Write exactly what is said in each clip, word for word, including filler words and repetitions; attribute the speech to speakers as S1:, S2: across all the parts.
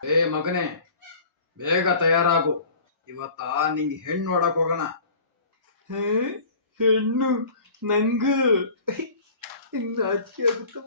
S1: ಏ ಮಗನೇ, ಬೇಗ ತಯಾರಾಗು. ಇವತ್ತ ನಿಂಗೆ ಹೆಣ್ಣು ನೋಡಕ್ ಹೋಗೋಣ.
S2: ಹೆಣ್ಣು ನಂಗ ನಾಚಿಕೆ ಆಗುತ್ತ.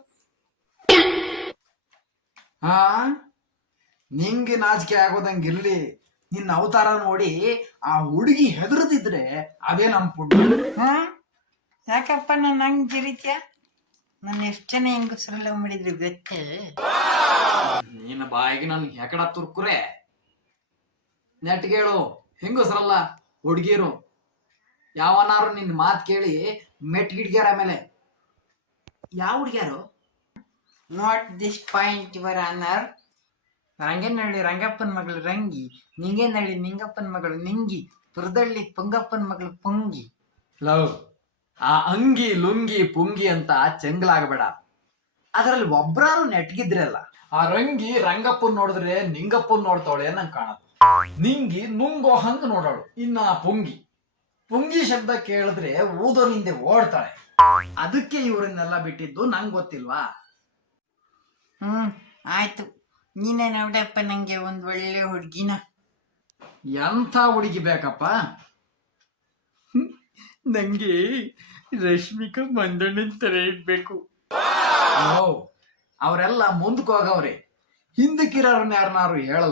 S1: ಹಾ, ನಿಂಗೆ ನಾಚಿಕೆ ಆಗೋದಂಗಿರ್ಲಿ. ನಿನ್ನ ಅವತಾರ ನೋಡಿ ಆ ಹುಡುಗಿ ಹೆದರ್ತಿದ್ರೆ ಅದೇ ನಮ್ ಪುಣ್ಯ.
S3: ಹಾ ಯಾಕಪ್ಪ ನಾನು ಹಂಗ್ ಜಿರಿತ್ಯ? ನಾನು ಎಷ್ಟು ಜನ ಹೆಂಗಸರೆಲ್ಲ ಮಾಡಿದ್ರು ಗೊತ್ತೇ?
S1: ನಿನ್ನ ಬಾಯಿಗೆ ನನ್ ಹೆಕಡ ತುರ್ಕುರೆ. ನೆಟ್ಗೇಳು, ಹೆಂಗಸ್ರಲ್ಲ ಹುಡುಗಿರು. ಯಾವನಾರು ನಿನ್ ಮಾತ್ ಕೇಳಿ ಮೆಟ್ಗಿಡ್ಗ್ಯಾರ. ಆಮೇಲೆ ಯಾವ ಹುಡ್ಗ್ಯಾರು?
S3: Not this point your honour. Ranganahalli ರಂಗಪ್ಪನ ಮಗಳು ರಂಗಿ, ನಿಂಗೇನಹಳ್ಳಿ ನಿಂಗಪ್ಪನ ಮಗಳು ನಿಂಗಿ, ಪುರದಳ್ಳಿ ಪುಂಗಪ್ಪನ ಮಗಳು ಪುಂಗಿ.
S1: ಲವ್, ಆ ಅಂಗಿ ಲುಂಗಿ ಪುಂಗಿ ಅಂತ ಚೆಂಗ್ಲಾಗಬೇಡ. ಅದ್ರಲ್ಲಿ ಒಬ್ರಾರು ನೆಟ್ಗಿದ್ರಲ್ಲ. ಆ ರಂಗಿ ರಂಗಪ್ಪನ್ ನೋಡಿದ್ರೆ ನಿಂಗಪ್ಪನ್ ನೋಡ್ತಾವಳೆ ನಂಗೆ ಕಾಣತ್ತೆ. ನಿಂಗಿ ನುಂಗೋ ಹಂಗ ನೋಡೋಳು. ಇನ್ನ ಆ ಪುಂಗಿ ಪುಂಗಿ ಶಬ್ದ ಕೇಳಿದ್ರೆ ಊದೋ ನಿಂದೆ ಓಡ್ತಾಳೆ. ಅದಕ್ಕೆ ಇವ್ರನ್ನೆಲ್ಲ ಬಿಟ್ಟಿದ್ದು ನಂಗೆ ಗೊತ್ತಿಲ್ವಾ?
S3: ಹ್ಮ್ ಆಯ್ತು, ನೀನೇ ನೋಡಪ್ಪ ನಂಗೆ ಒಂದ್ ಒಳ್ಳೆ ಹುಡ್ಗಿನ.
S1: ಎಂಥ ಹುಡುಗಿ ಬೇಕಪ್ಪ?
S2: ನಂಗೆ ರಶ್ಮಿಕಾ ಮಂದಣ್ಣನ್ ತರ ಇರ್ಬೇಕು.
S1: ಅವರೆಲ್ಲ ಮುಂದಕ್ಕೆ ಹೋಗವ್ರೆ, ಹಿಂದಕ್ಕಿರೋರ್ನ ಯಾರನ್ನಾರು ಹೇಳಲ್ಲ.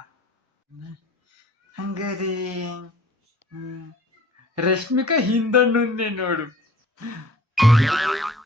S3: ಹಂಗಾರೆ ಹ್ಮ್
S2: ರಶ್ಮಿಕಾ ಹಿಂದಣ್ಣನ್ನೇ ನೋಡು.